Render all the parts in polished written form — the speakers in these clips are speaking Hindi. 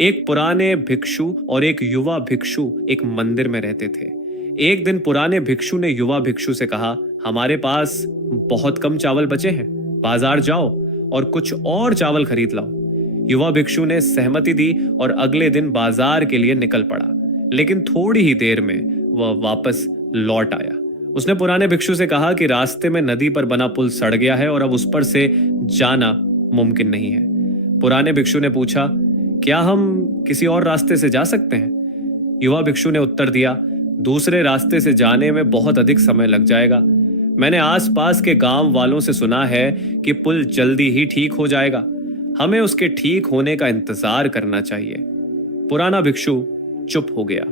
एक पुराने भिक्षु और एक युवा भिक्षु एक मंदिर में रहते थे। एक दिन पुराने भिक्षु ने युवा भिक्षु से कहा, हमारे पास बहुत कम चावल बचे हैं, बाजार जाओ और कुछ और चावल खरीद लाओ। युवा भिक्षु ने सहमति दी और अगले दिन बाजार के लिए निकल पड़ा, लेकिन थोड़ी ही देर में वह वापस लौट आया। उसने पुराने भिक्षु से कहा कि रास्ते में नदी पर बना पुल सड़ गया है और अब उस पर से जाना मुमकिन नहीं है। पुराने भिक्षु ने पूछा, क्या हम किसी और रास्ते से जा सकते हैं? युवा भिक्षु ने उत्तर दिया, दूसरे रास्ते से जाने में बहुत अधिक समय लग जाएगा। मैंने आसपास के गांव वालों से सुना है कि पुल जल्दी ही ठीक हो जाएगा। हमें उसके ठीक होने का इंतजार करना चाहिए। पुराना भिक्षु चुप हो गया।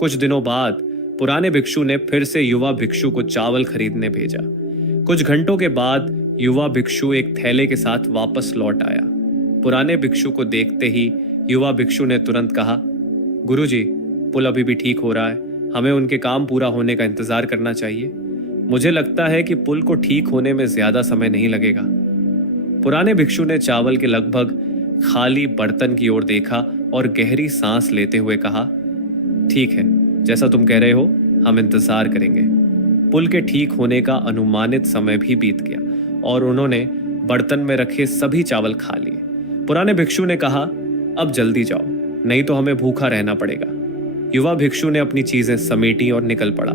कुछ दिनों बाद पुराने भिक्षु ने फिर से युवा भिक्षु को चावल खरीदने भेजा। कुछ घंटों के बाद युवा भिक्षु एक थैले के साथ वापस लौट आया। पुराने भिक्षु को देखते ही युवा भिक्षु ने तुरंत कहा, गुरुजी, पुल अभी भी ठीक हो रहा है, हमें उनके काम पूरा होने का इंतजार करना चाहिए। मुझे लगता है कि पुल को ठीक होने में ज्यादा समय नहीं लगेगा। पुराने भिक्षु ने चावल के लगभग खाली बर्तन की ओर देखा और गहरी सांस लेते हुए कहा, ठीक है, जैसा तुम कह रहे हो, हम इंतजार करेंगे। पुल के ठीक होने का अनुमानित समय भी बीत गया और उन्होंने बर्तन में रखे सभी चावल खा लिए। पुराने भिक्षु ने कहा, अब जल्दी जाओ, नहीं तो हमें भूखा रहना पड़ेगा। युवा भिक्षु ने अपनी चीजें समेटी और निकल पड़ा,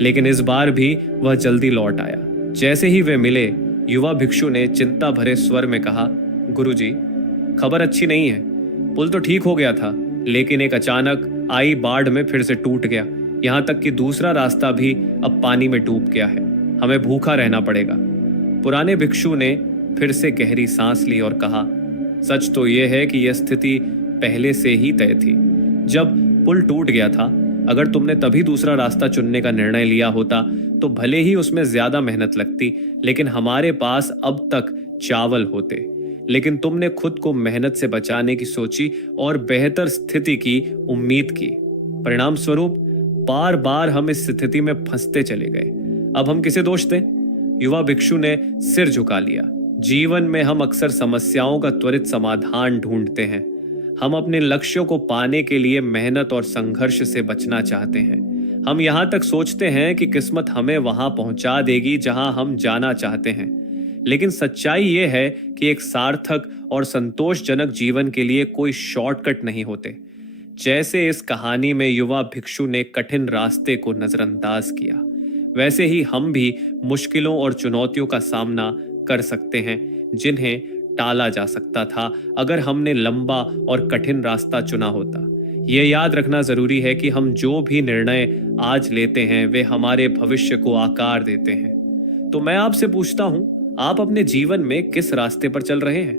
लेकिन इस बार भी वह जल्दी लौट आया। जैसे ही वे मिले, युवा भिक्षु ने चिंता भरे स्वर में कहा, गुरुजी, खबर अच्छी नहीं है। पुल तो ठीक हो गया था, लेकिन एक अचानक आई बाढ़ में फिर से टूट गया। यहाँ तक कि दूसरा रास्ता भी अब पानी में डूब गया है। हमें भूखा रहना पड़ेगा। पुराने भिक्षु ने फिर से गहरी सांस ली और कहा, सच तो यह है कि यह स्थिति पहले से ही तय थी। जब पुल टूट गया था, अगर तुमने तभी दूसरा रास्ता चुनने का निर्णय लिया होता तो भले ही उसमें ज्यादा मेहनत लगती, लेकिन हमारे पास अब तक चावल होते। लेकिन तुमने खुद को मेहनत से बचाने की सोची और बेहतर स्थिति की उम्मीद की। परिणाम स्वरूप बार बार हम इस स्थिति में फंसते चले गए। अब हम किसे दोष दें? युवा भिक्षु ने सिर झुका लिया। जीवन में हम अक्सर समस्याओं का त्वरित समाधान ढूंढते हैं। हम अपने लक्ष्यों को पाने के लिए मेहनत और संघर्ष से बचना चाहते हैं। हम यहाँ तक सोचते हैं कि किस्मत हमें वहां पहुंचा देगी जहां हम जाना चाहते हैं। लेकिन सच्चाई यह है कि एक सार्थक और संतोषजनक जीवन के लिए कोई शॉर्टकट नहीं होते। जैसे इस कहानी में युवा भिक्षु ने कठिन रास्ते को नजरअंदाज किया, वैसे ही हम भी मुश्किलों और चुनौतियों का सामना कर सकते हैं, जिन्हें टाला जा सकता था अगर हमने लंबा और कठिन रास्ता चुना होता। ये याद रखना जरूरी है कि हम जो भी निर्णय आज लेते हैं वे हमारे भविष्य को आकार देते हैं। तो मैं आपसे पूछता हूं, आप अपने जीवन में किस रास्ते पर चल रहे हैं?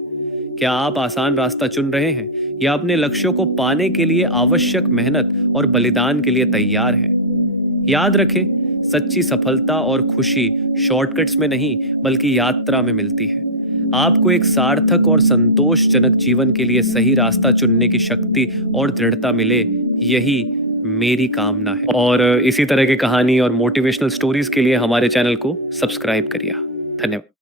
क्या आप आसान रास्ता चुन रहे हैं या अपने लक्ष्यों को पाने के लिए आवश्यक मेहनत और बलिदान के लिए तैयार हैं? याद रखें, सच्ची सफलता और खुशी शॉर्टकट्स में नहीं बल्कि यात्रा में मिलती है। आपको एक सार्थक और संतोषजनक जीवन के लिए सही रास्ता चुनने की शक्ति और दृढ़ता मिले, यही मेरी कामना है। और इसी तरह की कहानी और मोटिवेशनल स्टोरीज के लिए हमारे चैनल को सब्सक्राइब करिए। धन्यवाद।